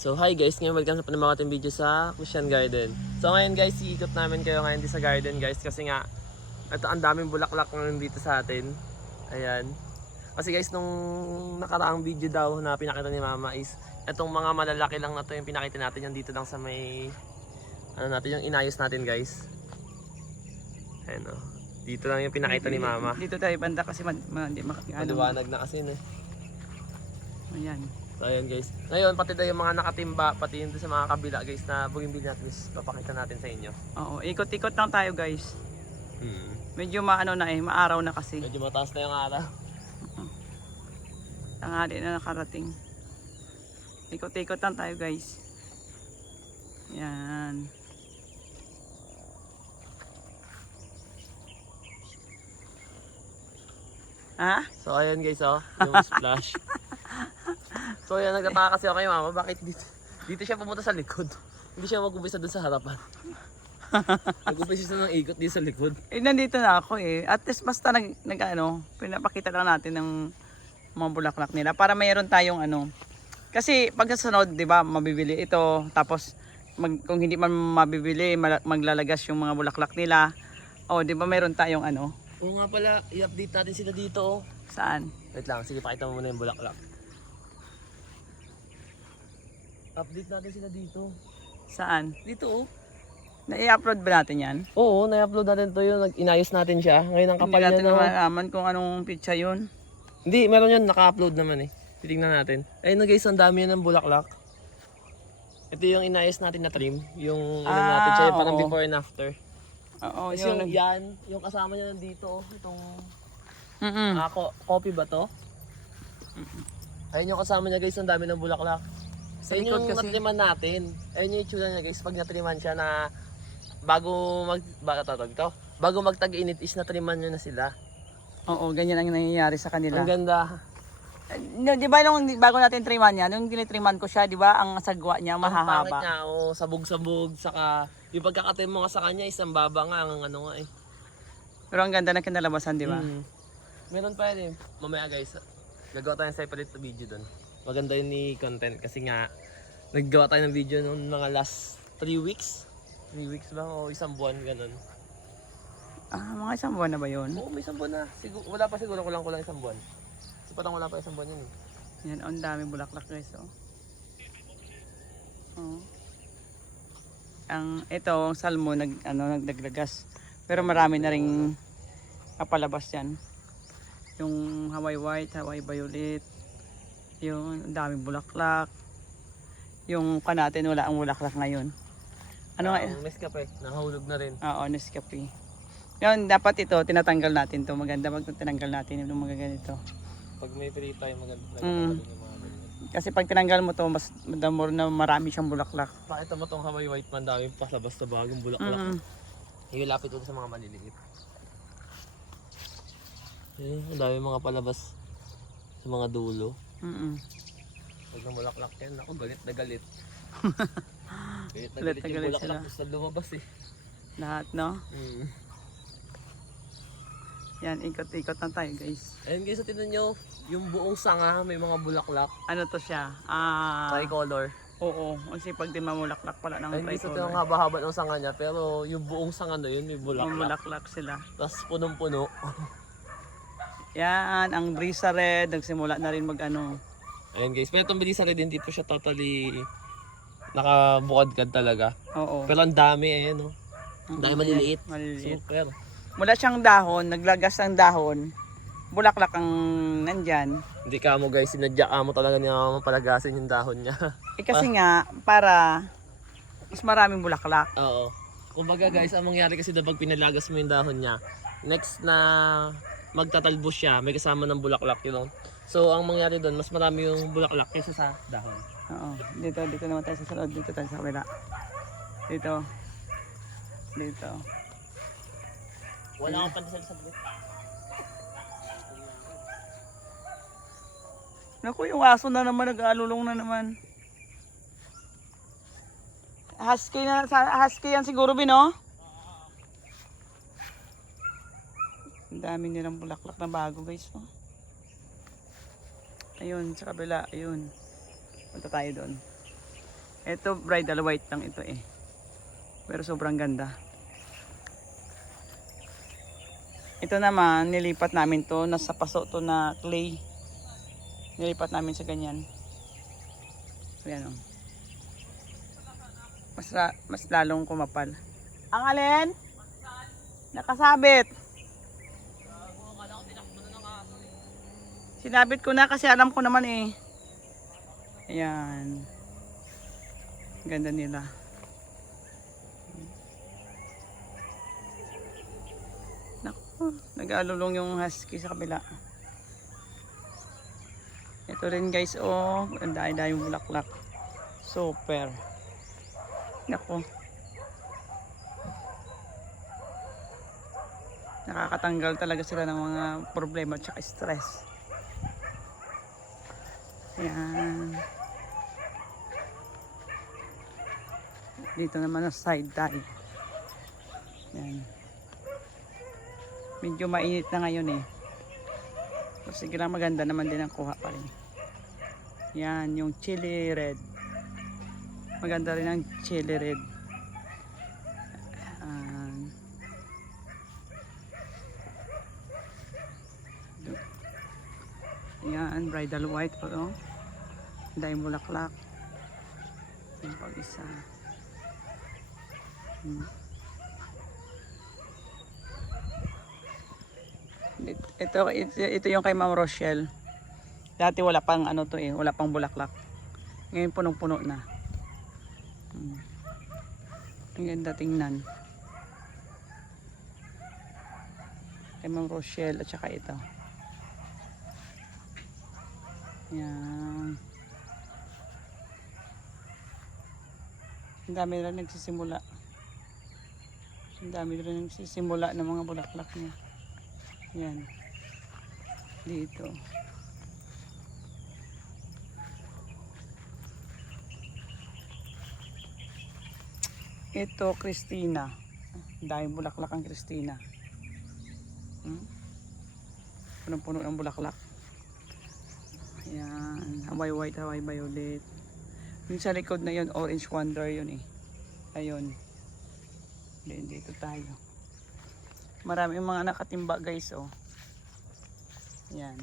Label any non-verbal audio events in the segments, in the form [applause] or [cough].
So hi guys, ngayon welcome sa panamawat natin video sa Christian Garden. So ngayon guys, iikot namin kayo ngayon dito sa garden guys kasi nga ito ang daming bulaklak ngayon dito sa atin. Ayan. Kasi guys, nung nakaraang video daw na pinakita ni Mama is itong mga malalaki lang na to yung pinakita natin yung dito lang sa may ano natin yung inayos natin guys. Ayan o. Dito lang yung pinakita ni Mama. Dito tayo banda kasi man, man, di mak- ano, Maliwanag na kasi no. Ayan. So ayan guys. Ngayon pati daw yung mga nakatimba, pati yung sa mga kabila guys na bougainville natin is papakita natin sa inyo. Oo, ikot-ikot lang tayo guys. Hmm. Medyo maano na eh, maaraw na kasi. Medyo mataas na yung araw. Tanghali na nakarating. Ikot-ikot lang tayo guys. Yan. Ha? So ayan guys oh, yung splash. [laughs] so ayan nagtataka kasi ako kay mama, bakit dito, dito siya pumunta sa likod? Hindi siya mag-umpisa doon sa harapan. [laughs] Nag-umpisa siya ng ikot dito sa likod. Eh, nandito na ako eh. At least basta nag, nag ano, pinapakita lang natin ng mga bulaklak nila para mayroon tayong ano. Kasi pag sa sunod, 'di ba, mabibili ito tapos mag, kung hindi man mabibili, maglalagas yung mga bulaklak nila. Oh, 'di ba mayroon tayong ano? Oo nga pala, i-update natin sila dito oh. Saan? Wait lang, sige pakita mo muna yung bulaklak. Update natin sila dito. Saan? Dito oh. Na-i-upload ba natin 'yan? Oo, na-upload natin to yun. Inayos natin siya. Ngayon ang Hindi kapal natin niya. no? malaman kung anong pizza 'yun. Hindi, meron yun. Naka-upload naman eh. Titingnan natin. Ayun na guys, ang dami yan ng bulaklak. Ito yung inayos natin na trim. Yung ano Ah, natin siya, yung parang oo. before and after. Oo, Tapos yun. yung yan, yung kasama niya nandito, oh, itong Mm-mm. ah, ko- copy ba to? Ayun yung kasama niya guys, ang dami ng bulaklak. Sa Ayun likod yung kasi. natriman natin. Ayun yung itsura niya guys, pag natriman siya na bago mag, bago tatawag to? Bago magtag-init is natriman niya na sila. Oo, ganyan ang nangyayari sa kanila. Ang ganda. No, di ba nung bago natin triman niya, nung tinitriman ko siya, di ba, ang sagwa niya Ang pangit mahahaba. niya, oh, sabog-sabog, saka yung pagkakatim mo nga sa kanya, isang baba nga, ang ano nga eh. Pero ang ganda ng kinalabasan, di ba? Mm. Meron pa yan eh. Mamaya guys, gagawa tayo ng separate video doon. Maganda yun ni content kasi nga, naggawa tayo ng video noong mga last 3 weeks. 3 weeks ba? O isang buwan, ganun. Ah, mga isang buwan na ba yun? Oo, may isang buwan na. Siguro, wala pa siguro kulang-kulang isang buwan. Kasi parang wala pa isang buwan yun eh. Yan, ang dami bulaklak guys, oh. Oh. Ang ito, ang salmo nag ano nagdaglagas. Pero marami na ring kapalabas 'yan. Yung Hawaii white, Hawaii violet. Yung ang daming bulaklak. Yung pa natin wala ang bulaklak ngayon. Ano nga? Ang Nescafe, nahulog na rin. Oo, Nescafe. Yun, dapat ito, tinatanggal natin to. Maganda pag tinanggal natin yung mga ganito. Pag may free time, maganda Mm. yung mga. Kasi pag tinanggal mo to, mas the more na marami siyang bulaklak. Pakita mo tong Hawaii White man, dami palabas na bagong bulaklak. Mm. Ilalapit ko sa mga maliliit. Eh, ang dami mga palabas sa mga dulo. Mm. Pag namulaklak yan, ako galit na galit. [laughs] galit na Galit galit na yung galit bulaklak sila. basta lumabas eh. Lahat, no? Mm. Yan, ikot-ikot na tayo, guys. Ayun guys, so tignan nyo, yung buong sanga may mga bulaklak. Ano to siya? Ah, Tricolor. oo. Kasi pag di mamulaklak pala ng Ayun guys, ito yung tricolor. haba-haba ng sanga niya, pero yung buong sanga na yun may bulaklak. Mamulaklak sila. Tapos punong-puno. [laughs] Yan, ang brisa red, nagsimula na rin mag ano. Ayun guys, pero itong bilisa rin, hindi po siya totally nakabukadkad talaga. Oo. Pero ang dami eh, no? Ang dami maliliit. Maliliit. Super. Mula siyang dahon, naglagas ng dahon, bulaklak ang nandyan. Hindi ka mo guys, sinadya ka mo talaga niya mapalagasin yung dahon niya. [laughs] Eh kasi nga, para mas maraming bulaklak. Oo. Kumbaga guys, ang mangyari kasi na pag pinalagas mo yung dahon niya, next na magtatalbos siya, may kasama ng bulaklak, know? So, ang mangyari doon, mas marami yung bulaklak kaysa sa dahon. Oo. Dito, dito naman tayo sa sunod. Dito tayo sa kabila. Dito. Dito. Wala akong pandesal sa bulit. Naku, yung aso na naman, nag-aalulong na naman. Husky na, husky yan siguro, Bino? Ang dami nilang bulaklak na bago, guys. Oh. Ayun, sa kabila, ayun. Punta tayo doon. Ito bridal white lang ito eh. Pero sobrang ganda. Ito naman, nilipat namin to. Nasa paso to na clay. Nilipat namin sa ganyan. Ayan o. Mas, ra- mas lalong kumapal. Ang alin? Nakasabit. Sinabit ko na kasi alam ko naman eh. Ayan. Ganda nila. Naku, nag-alulong yung husky sa kabila. Ito rin guys, oh, ang dahil yung bulaklak. Super. Naku. Nakakatanggal talaga sila ng mga problema at stress. Ayan. Dito naman ang side tayo. Yan. Medyo mainit na ngayon eh. So, sige lang maganda naman din ang kuha pa rin. Yan, yung chili red. Maganda rin ang chili red. Ayan. Yan, bridal white. Oh. Dahil bulaklak. Yung pag isa. Hmm. It- Ito, ito, ito yung kay Ma'am Rochelle. Dati wala pang ano to eh, wala pang bulaklak. Ngayon punong-puno na. Hmm. Ang ganda tingnan. Kay Ma'am Rochelle at saka ito. Yan. Ang dami rin nagsisimula. Ang dami rin nagsisimula ng mga bulaklak niya. Yan. Dito. Ito, Christina. Dahil bulaklak ang Christina. Hmm? Punong-puno ng bulaklak. Ayan. Hawaii white, Hawaii violet. Yung sa likod na yun, orange wonder yun eh. Ayun. Then, dito tayo. Marami yung mga nakatimba guys oh. Yan.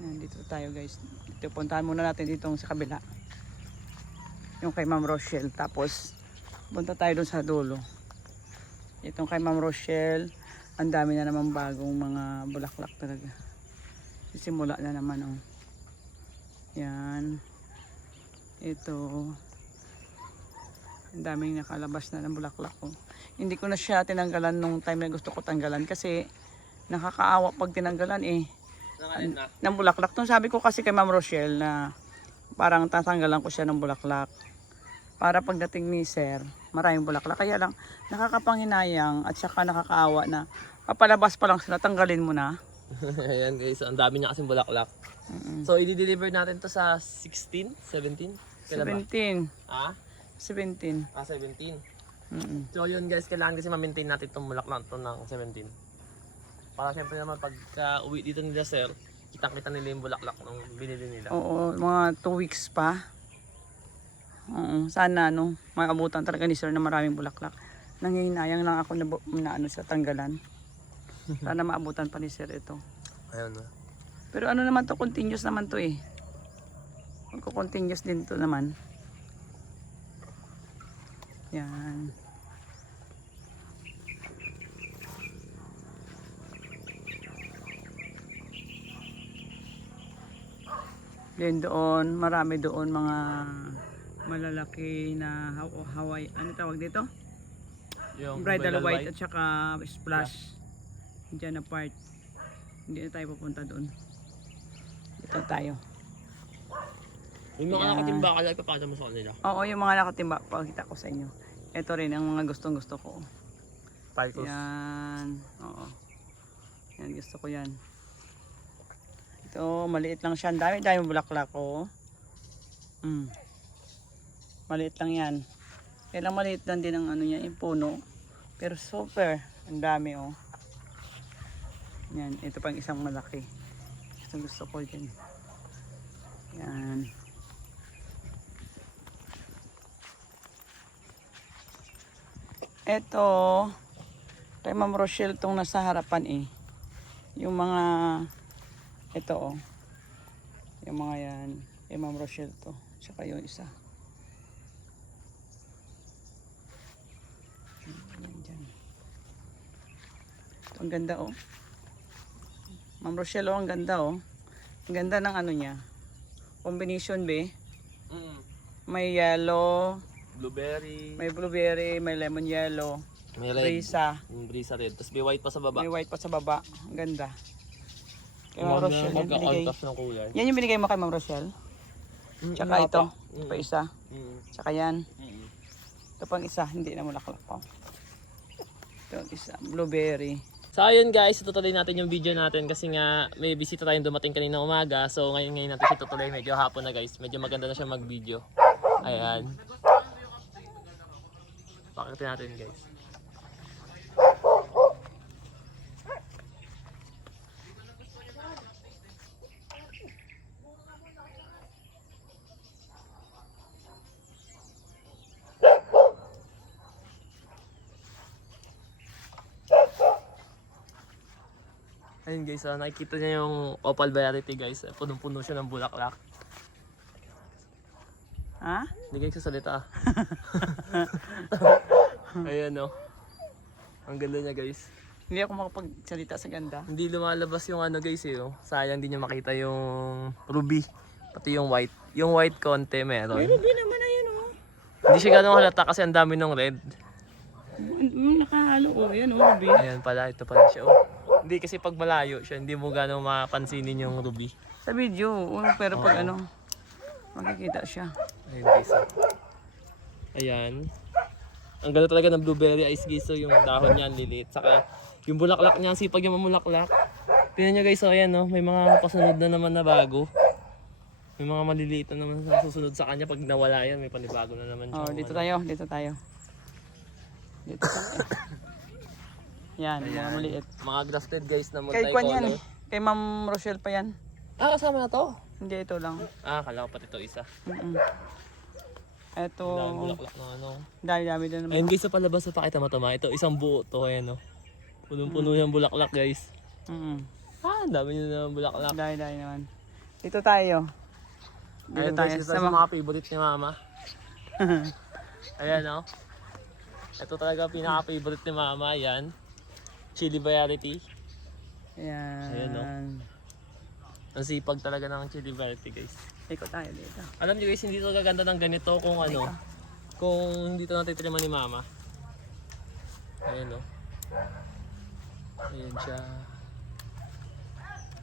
Yan, dito tayo guys. Dito, puntahan muna natin dito sa kabila. Yung kay Ma'am Rochelle. Tapos, punta tayo dun sa dulo. Itong kay Ma'am Rochelle. Ang dami na naman bagong mga bulaklak talaga. Simula na naman oh. Yan. Ito. Ang daming nakalabas na ng bulaklak ko. Hindi ko na siya tinanggalan nung time na gusto ko tanggalan kasi nakakaawa pag tinanggalan eh. Na. Ng bulaklak. Nung sabi ko kasi kay Ma'am Rochelle na parang tatanggalan ko siya ng bulaklak. Para pagdating ni Sir, maraming bulaklak. Kaya lang nakakapanghinayang at saka nakakaawa na papalabas pa lang sila, tanggalin mo na. [laughs] Ayan guys, ang dami niya kasing bulaklak. Mm-mm. So, i-deliver natin to sa 16? 17? Kailan ba? 17. Ah? 17. Ah, 17. Mm-mm. So yun guys, kailangan kasi ma-maintain natin itong bulaklak to ng 17. Para syempre naman pagka uwi dito nila sir, kitang-kita nila yung bulaklak ng binili nila. Oo, mga 2 weeks pa. Oo, sana no, maabutan talaga ni Sir na maraming bulaklak. Nangihinayang lang ako na, na ano sa tanggalan. Sana maabutan pa ni Sir ito. Ayun na. Pero ano naman to, continuous naman to eh. Magko-continuous din to naman. Yan. Then doon, marami doon mga malalaki na Haw- Hawaii, ano tawag dito? Yung Bridal white at saka splash. Diyan na part. Hindi na tayo pupunta doon. Dito tayo. Yung mga Yeah. nakatimba ka lang, ipapakita mo sa kanila. Oo, yung mga nakatimba, pakita ko sa inyo. Ito rin ang mga gustong gusto ko. Palcos. Yan. Oo. Yan, gusto ko yan. Ito, maliit lang siya. Ang dami, dami bulaklak ko. Mm. Maliit lang yan. Kaya lang maliit lang din ang ano niya, yung puno. Pero super. Ang dami oh. Yan, ito pang isang malaki. Gusto gusto ko din. Yan. Ito, kay Ma'am Rochelle tong nasa harapan eh. Yung mga, ito oh. Yung mga yan, kay Ma'am Rochelle to. Tsaka yung isa. Yan dyan. Ito, ang ganda oh. Ma'am Rochelle oh, ang ganda oh. Ang ganda ng ano niya. Combination be. Mm. May yellow, Blueberry. may blueberry, may lemon yellow, May red. brisa, Yung brisa red. Tapos may white pa sa baba. may white pa sa baba. Ang ganda. Kay Ma'am Rochelle, yan binigay. Ng kulay. Yan yung binigay mo kay Ma'am Rochelle. Mm, Tsaka yung ito. Mm. pa isa. Mm. Tsaka yan. Mm. Ito pang isa, hindi na mulaklak pa. Ito ang isa, blueberry. So ayun guys, tutuloy natin yung video natin kasi nga may bisita tayong dumating kanina umaga. So ngayon ngayon natin siya tutuloy. Medyo hapon na guys. Medyo maganda na siya mag-video. Ayan. Pakitin natin guys. Ayun guys, ah, nakikita niya yung opal variety guys. Eh, Punong-puno siya ng bulaklak. Ha? Hindi kayo sasalita. [laughs] Ayan no. Ang ganda niya guys. Hindi ako makapagsalita sa ganda. Hindi lumalabas yung ano guys eh. oh. Sayang din niya makita yung ruby. Pati yung white. Yung white konti meron. Hindi naman na yun oh. Hindi siya ganun halata kasi ang dami ng red. Nakahalo oh, yan oh, ruby. Ayan pala, ito pala siya. Oh. Hindi kasi pag malayo siya, hindi mo gano'ng mapansinin yung ruby. Sa video, oh, pero pag ano, makikita siya. Ayun guys. oh. Ayan. Ang ganda talaga ng blueberry ice guys. So yung dahon niya ang liliit. Saka yung bulaklak niya, ang sipag niya mamulaklak. Tingnan nyo guys, so ayan no, may mga pasunod na naman na bago. May mga maliliit na naman na susunod sa kanya. Pag nawala yan, may panibago na naman siya. Oh, dito tayo, dito tayo. Dito tayo. Yan, mga maliit. Mga grafted guys na Kay Kwan yan eh. multicolor. Kay Ma'am Rochelle pa yan. Ah, kasama na to? Hindi, ito lang. Ah, kala ko pati to isa. Mm-mm. Ito, Dahon bulaklak na ano. dami-dami din naman. Ayun guys, sa palabas sa pakita mo tama. Ito isang buo to, ayan no. Punong-puno yung bulaklak guys. Mm-mm. Ah, ang dami nyo na bulaklak. Dami-dami naman. Dito tayo. Dito Ayun tayo guys, ito sa sa mga... mga favorite ni mama. [laughs] Ayan oh. Ito talaga pinaka-favorite ni mama, yan. Chili variety. Ayan. Ayan, no? Ang sipag talaga ng chili variety guys. Ikot tayo dito. Alam niyo guys, hindi to gaganda ng ganito kung ano, kung hindi to natitriman ni mama. Ayan oh. Ayan siya.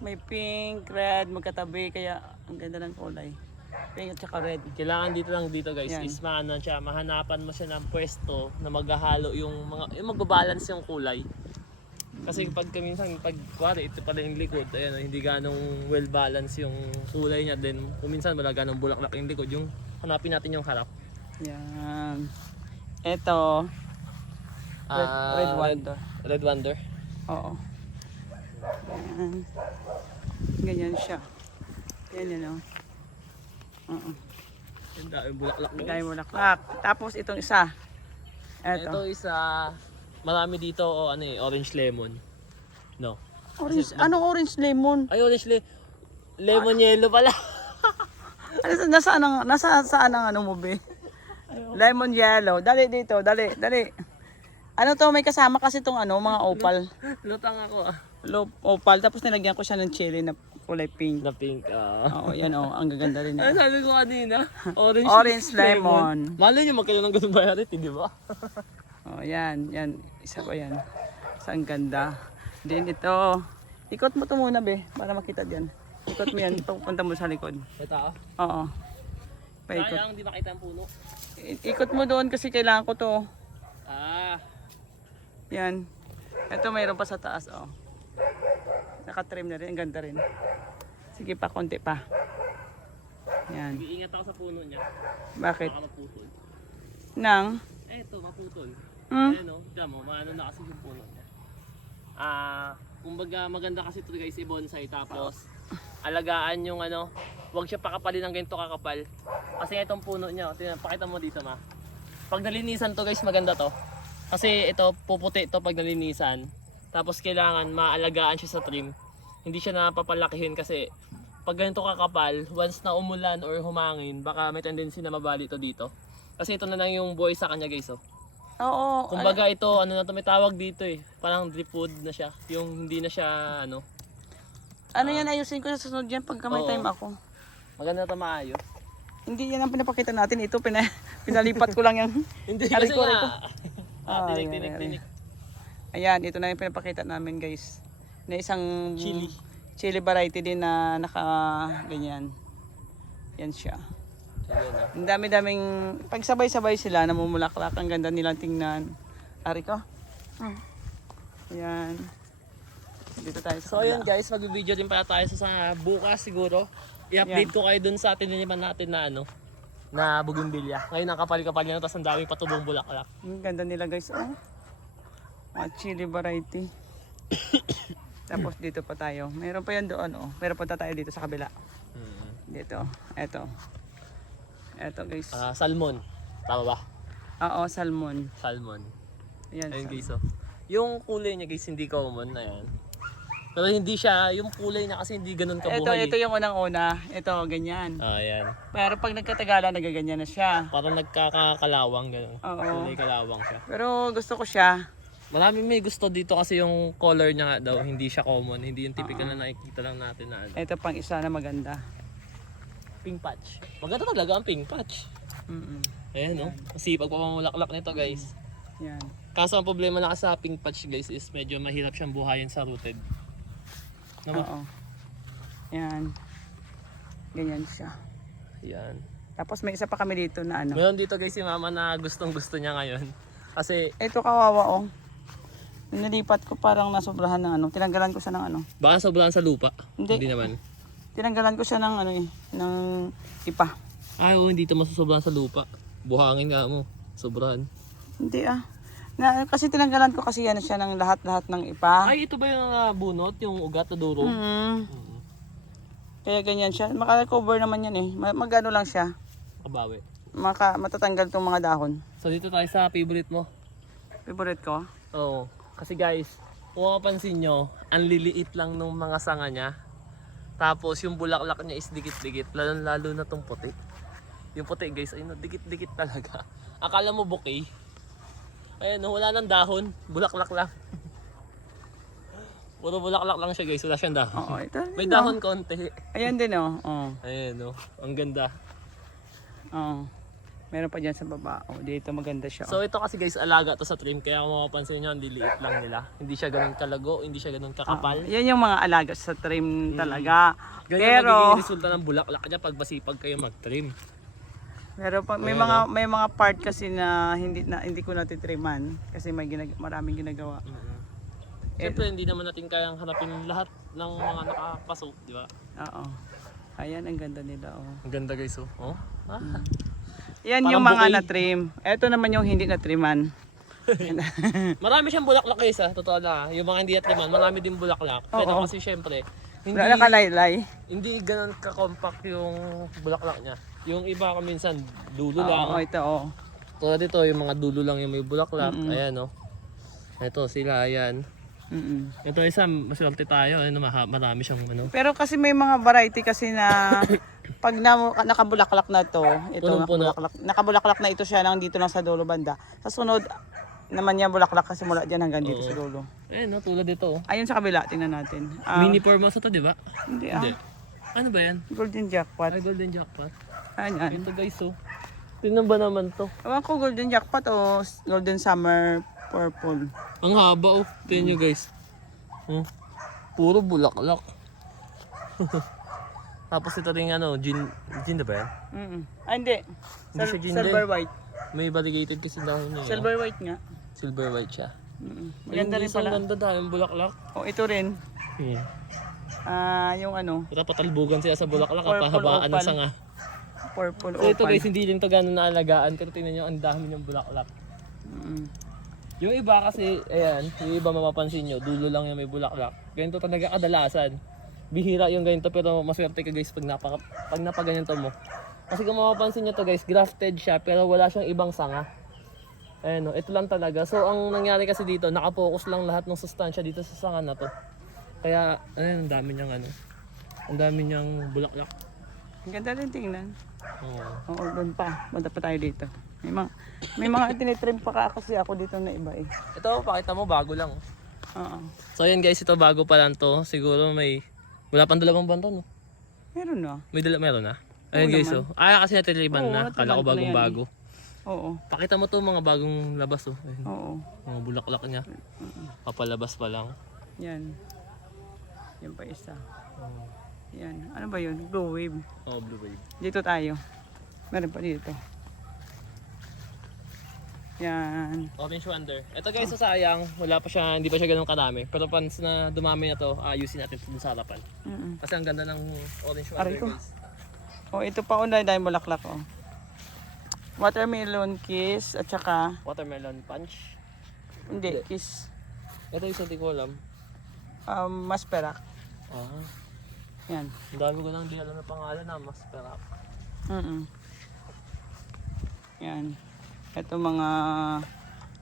May pink, red, magkatabi, kaya ang ganda ng kulay. Pink at saka red. Kailangan dito lang dito guys Yan. is maano siya, mahanapan mo siya ng pwesto na maghahalo yung mga yung magbabalance yung kulay. Kasi pag minsan pag kuwari ito pala yung likod, ayan hindi ganong well balance yung kulay niya then kung minsan wala ganong bulaklak yung likod, yung hanapin natin yung harap. Yan. Ito, red, Ah, red wonder. Red Wonder. Oo. Yan. Ganyan siya. Yan yan o. Oo. Ang dami bulaklak. Bigay mo laklak. Tapos itong isa. Ito Ito. is ah, marami dito o ano eh, orange lemon. No. Orange, anong orange lemon? Ay, orange le lemon yellow pala. [laughs] Ano, nasaan ang, nasa saan ang ano mo be? Lemon yellow. Dali dito, dali, dali. Ano to, may kasama kasi itong ano, mga opal. Lutang ako ah. Lo, opal, tapos nilagyan ko siya ng chili na kulay pink. Na pink. ah. Oo, yan oh, ang gaganda rin. Ano [laughs] yan. sabi ko kanina? Orange, Orange lemon. Malay nyo magkaroon ng ganun variety, di ba? [laughs] Oh, yan, yan. Isa ko yan. Saan ganda. Din ito. Ikot mo to muna, be, para makita diyan. Ikot mo yan, [laughs] papunta mo sa likod. Ito. Oo. Paikot. Sayang, di makita ang puno. I- Ikot mo doon kasi kailangan ko to. Ah. Yan. Ito mayroon pa sa taas, oh. Naka-trim na rin, ang ganda rin. Sige pa, konti pa. Yan. Iingat ako sa puno niya. Bakit? Baka maputol. Nang? Eh, ito, maputol. Hmm? Ayan o, mo, maano na kasi yung puno niya. Ah, Kumbaga maganda kasi ito guys, i-bonsai tapos alagaan yung ano, huwag siya pakapalin ng ganito kakapal. Kasi nga itong puno niya, tingnan, pakita mo dito ma. Pag nalinisan to guys, maganda to. Kasi ito, puputi to pag nalinisan. Tapos kailangan maalagaan siya sa trim. Hindi siya napapalakihin kasi pag ganito kakapal, once na umulan or humangin, baka may tendency na mabali to dito. Kasi ito na lang yung buhay sa kanya guys oh. Oo. Kumbaga ito, ano na to, may tawag dito eh. Parang drip wood na siya. Yung hindi na siya, ano. ano yan, ayusin ko sa sunod yan pagka may Oo. time ako. Maganda to maayos. Hindi yan ang pinapakita natin. Ito, pina, [laughs] pinalipat ko lang yung... [laughs] Hindi Aray kasi ko, aray ko. nga. Ah, Ah, tinik, ayan, tinik, tinik. Ayan, ito na yung pinapakita namin guys. Na isang Chili. chili variety din na naka ganyan. Yan siya. Ang dami-daming pagsabay-sabay sila namumulaklak. Ang ganda nilang tingnan. Ari ko. Hmm. Ayan. Dito tayo sa So ayun kabila. guys, mag-video din pala tayo sa, sa bukas siguro. I-update Yan. ko kayo dun sa tiniliman natin na ano, na bugimbilya. Ngayon ang kapal-kapal niya, tapos ang daming patubong bulaklak. Ang ganda nila guys. Oh. Mga chili variety. [coughs] Tapos dito pa tayo. Meron pa yan doon. Oh. Meron pa tayo dito sa kabila. Dito. Eto. Eto guys. Ah, salmon. Tama ba? Oo, salmon. Salmon. Ayan. Ayun guys oh. Yung kulay niya guys, hindi common na yan. Pero hindi siya, yung kulay niya kasi hindi ganun Ito, kabuhay. ito yung unang-una. Ito, ganyan. Ah, yan. Pero pag nagkatagalan, nagaganyan na siya. Parang nagkakakalawang gano'n. Oo. Kulay kalawang siya. Pero gusto ko siya. Marami may gusto dito kasi yung color niya nga daw, hindi siya common. Hindi yung typical na nakikita lang natin na ano. Ito pang isa na maganda. Pink patch. Maganda talaga ang pink patch. Mm Ayan no. Kasi pagpapamulaklak nito guys. Yan. Kaso ang problema na sa pink patch guys is medyo mahirap siyang buhayin sa rooted. Ba? Oo. Yan. Ganyan siya. Ayan. Tapos may isa pa kami dito na ano. Meron dito guys si mama na gustong gusto niya ngayon. Kasi Ito kawawa oh. Nilipat ko parang nasobrahan ng ano. Tinanggalan ko siya ng ano. baka sobrang sa lupa. Hindi. naman. Tinanggalan ko siya ng ano eh. Ng ipa. Ay, oo, hindi ito masosobrahan sa lupa. Buhangin nga mo. Sobrahan. Hindi ah. Na, kasi tinanggalan ko kasi yan siya ng lahat-lahat ng ipa. Ay, ito ba yung ah, bunot? Yung ugat na duro? Mm. Mm. Kaya ganyan siya. Maka-cover naman yan eh. Ma- Magano lang siya. Kabawi. Maka, matatanggal tong mga dahon. So dito tayo sa favorite mo. Favorite ko. Oo. Kasi guys, kung mapapansin nyo, ang liliit lang ng mga sanga niya. Tapos yung bulaklak niya is dikit-dikit. Lalo, lalo na tong puti. Yung puti guys, ayun, dikit-dikit talaga. [laughs] Akala mo bouquet. Ayun, wala nang dahon. Bulaklak lang. [laughs] Puro bulaklak lang siya guys, wala siyang dahon. Oo, ito. [laughs] May dahon oh. konti. Ayan din oh. Oh. Ayun, no. Ang ganda. oh. Meron pa dyan sa baba. Oh, dito maganda siya. So ito kasi guys, alaga to sa trim. Kaya kung mapapansin nyo, ang liliit lang nila. Hindi siya ganun kalago, hindi siya ganun kakapal. Yan yung mga alaga sa trim talaga. Ganyan Pero, magiging resulta ng bulaklak niya pag masipag kayo mag-trim. pero pag may Ayan, mga may mga part kasi na hindi na hindi ko natitriman kasi may ginag maraming ginagawa. Siyempre, hindi naman natin kayang harapin lahat ng mga nakapasok, di ba? Oo. Ayan ang ganda nila oh. Ang ganda guys, oh. oh? Ah. Yan Parang yung mga bouquet. na-trim. Ito naman yung hindi na-triman. [laughs] Marami siyang bulaklak guys, ah. Totoo na. Yung mga hindi natriman, marami din bulaklak. Pero Oo. kasi siyempre, hindi, Wala nakalaylay. hindi ganun ka-compact yung bulaklak niya. Yung iba ka minsan, dulo lang. Oo, ito oh. Tulad dito, yung mga dulo lang yung may bulaklak. Ayan, oh. Ito, sila, ayan. Mm-mm. Ito isa, maswerte tayo. Ano, maha- marami siyang ano. Pero kasi may mga variety kasi na [coughs] pag na, nakabulaklak na to, ito Punong-puno. nakabulaklak, nakabulaklak na ito siya lang dito lang sa dulo banda. Sa sunod naman niya bulaklak kasi mula diyan hanggang dito sa dulo. Ayan, no, tulad dito, oh. Ayun sa kabila, tingnan natin. Ah, Mini formosa to, di ba? hindi ah. Hindi. Ano ba yan? Golden jackpot. Ay, golden jackpot. Ayan. Ito guys, oh. Tingnan ba naman to? Ewan ko golden jackpot o golden summer purple. Ang haba, oh. Tingnan nyo guys. Oh. Puro bulaklak. [laughs] Tapos ito rin ano, gin, gin na ba yan? Mm Ah, hindi. Hindi Sil- siya gin silver din. white. May variegated kasi dahon niya. eh, Silver white nga. Silver white siya. Mm Maganda Ayun, rin pala. ganda dahil bulaklak. Oh, ito rin. Hmm. Ah, yung ano, Dapat patalbugan siya sa bulaklak Purple at pahabaan ng opal. sanga. purple So ito opal. guys, hindi din to gano'n naalagaan. Pero tingnan nyo, ang dami niyang bulaklak. Mm. Yung iba kasi, ayan, yung iba mapapansin nyo, dulo lang yung may bulaklak. Ganito talaga kadalasan. Bihira yung ganito pero maswerte ka guys pag, napaka, pag napaganito mo. Kasi kung mapapansin nyo to guys, grafted siya pero wala siyang ibang sanga. Ayan o, ito lang talaga. So ang nangyari kasi dito, nakapokus lang lahat ng sustansya dito sa sanga na to. Kaya, ayun, ang dami niyang ano, ang dami niyang bulaklak. Ang ganda rin tingnan. Oo. Oo, doon pa. Banda pa tayo dito. May mga, may mga tinitrim pa ka kasi ako dito na iba eh. Ito, pakita mo, bago lang. Oo. So ayan guys, ito bago pa lang to. Siguro may, wala pang dalawang buwan to no? Meron na. May dala, meron na? Ayun guys, oh. Ah, kasi natiliban Oo, na. Kala ko na bagong yan bago. Oo. Pakita mo to mga bagong labas oh. Ayun, Oo. mga bulaklak niya. Papalabas pa lang. Yan. Yan pa isa. Yan. Ano ba yun? Blue wave. Oh, blue wave. Dito tayo. Meron pa dito. Yan. Orange wonder. Ito guys, sa sayang, wala pa siya, hindi pa siya ganun kadami. Pero once na dumami na to, ayusin natin ito dun sa harapan. Mm Kasi ang ganda ng orange wonder Aray ko. guys. Oh, ito pa unay dahil bulaklak oh. Watermelon kiss at saka Watermelon punch. hindi kiss Ito yung hindi ko alam. um, masperak. Ah, Yan. ang dami ko lang di alam na pangalan na mas pero Mm. Yan. Ito mga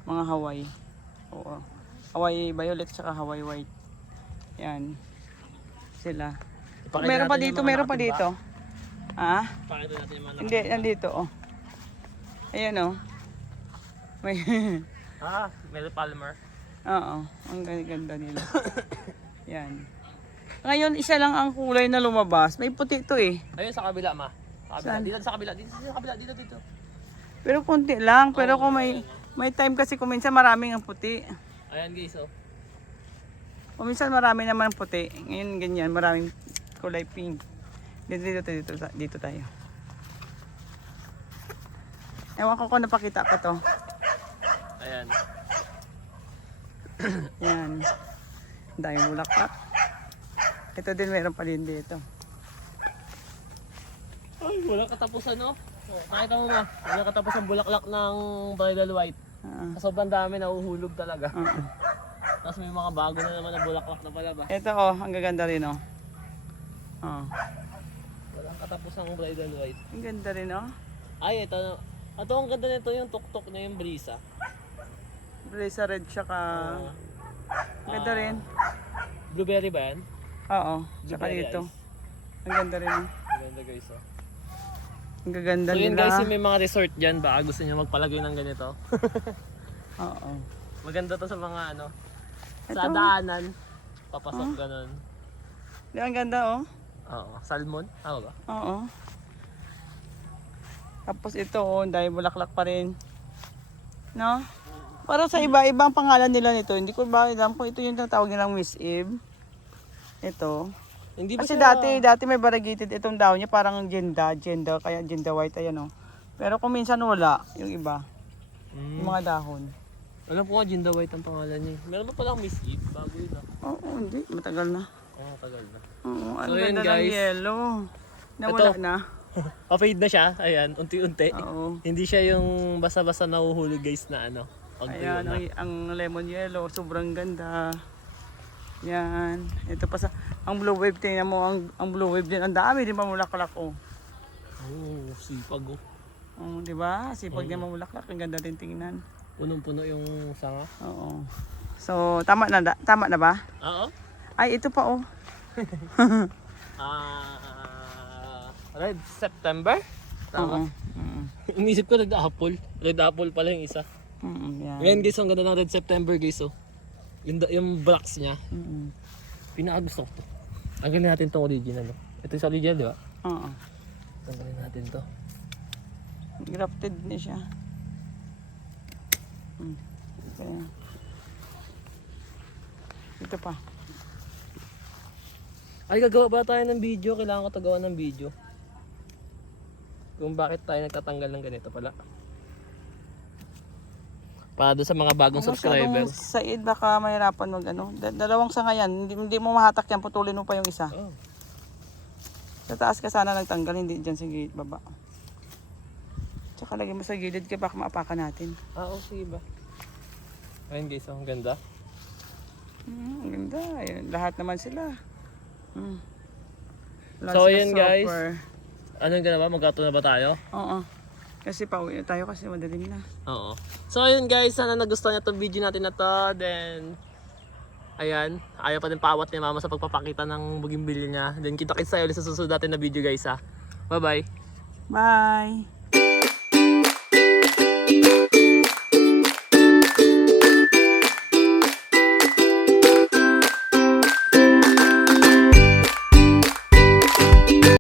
mga Hawaii. Oo. Hawaii violet saka Hawaii white. Yan. Sila. Ipakita meron pa dito, meron pa dito. Ah? Pakita natin yung mga Hindi, nandito oh. Ayan oh. May [laughs] Ah, Mel Palmer. Oo, ang ganda- ganda nila. Yan. Ngayon, isa lang ang kulay na lumabas. May puti to eh. Ayun sa kabila, ma. Sa kabila. Saan? Dito sa kabila. Dito sa kabila. Dito, dito. Pero konti lang. Pero kung may may time kasi kung minsan maraming ang puti. Ayan guys, oh. Kung minsan marami naman ang puti. Ngayon ganyan, maraming kulay pink. Dito, dito, dito, dito, dito tayo. Ewan ko kung napakita ko to. Ayan. [coughs] Yan. Ang daming bulaklak. Ito din meron pa din dito. Ay, wala katapusan? Oh, nakita mo ma, wala katapusan bulaklak ng bridal white. Ah, Sobrang dami nahuhulog talaga. ah. Tapos may mga bago na naman na bulaklak na pala ba? Ito oh, ang gaganda rin oh. Oh. Walang katapusan ng bridal white. Ang ganda rin oh. Ay, ito. Ito ang ganda nito yung tuktok na yung brisa. Blazer red tsaka ang ganda rin. Blueberry ba yan? Oo, tsaka dito. Ang ganda rin. oh. Ang Ganda guys, oh. Ang gaganda So yun nila. guys, yung may mga resort dyan, baka gusto niyo magpalagay ng ganito. [laughs] Oo. Maganda to sa mga ano, sa Ito. daanan. Papasok ganun. Di, ang ganda oh. Oo. Salmon? Tama ba? Oo. Tapos ito oh, dahil bulaklak pa rin. No? Para sa iba-ibang pangalan nila nito, hindi ko ba alam kung ito yung tinatawag nilang Miss Eve. Ito. Hindi ba Kasi siya... dati, dati may variegated itong daw niya, parang genda, genda, kaya genda white, ayan oh. Pero kung minsan wala, yung iba, Mm. yung mga dahon. Alam ko nga Jinda White ang pangalan niya. Meron pa palang Miss Eve, bago yun ah. Oo, hindi, matagal na. Oo, tagal na. Oo, ang So, yun, ganda ng yellow. Nawala Ito. na. [laughs] Pa-fade na siya, ayan, unti-unti. Oo. Hindi siya yung basta-basta nahuhulog guys na ano. Ayan, na. ang, ang lemon yellow, sobrang ganda. Yan. Ito pa sa, ang blue wave, tingnan mo, ang, ang blue wave din, ang dami din mamulaklak, oh. Oh, sipag oh. Oh, di ba? Sipag niya mamulaklak, ang ganda din tingnan. Punong-puno yung sanga. Oo. So, tama na, tama na ba? Oo. Ay, ito pa, oh. [laughs] Ah, Red September? Oo. Tama. Mm, Inisip ko Red Apple. Red Apple pala yung isa. mm, yan. Ngayon guys, ang ganda ng Red September guys oh. Yung, yung blocks niya. Mm, Pinaka gusto ko to. Tanggalin natin tong original. oh. Ito yung sa original, di ba? Oo. Tanggalin natin to. Grafted na siya. Mm. Kaya. Ito pa. Ay, gagawa ba tayo ng video? Kailangan ko to gawa ng video. Kung bakit tayo nagtatanggal ng ganito pala. Para doon sa mga bagong masyadong subscribers. Said, baka mahirapan mag ano. Da- dalawang sanga yan. Hindi, hindi mo mahatak yan. Putulin mo pa yung isa. Oh. Sa taas ka sana nagtanggal. Hindi dyan sa gilid baba. Tsaka lagyan mo sa gilid kaya baka maapakan natin. Ah, oh, sige ba? Ayun guys, oh, ang ganda. Mm, ang ganda. Ayun, lahat naman sila. Mm. Wala So, sila ayun, guys. supper. Anong ganda ba? Magkato na ba tayo? Oo. Kasi pauwi na tayo kasi madaling na. Oo. So ayun guys, sana nagustuhan niyo itong video natin na to. Then, ayan, ayaw pa din paawat ni mama sa pagpapakita ng bugimbilya niya. Then kita-kits tayo ulit sa susunod natin na video guys ha. Bye-bye! Bye!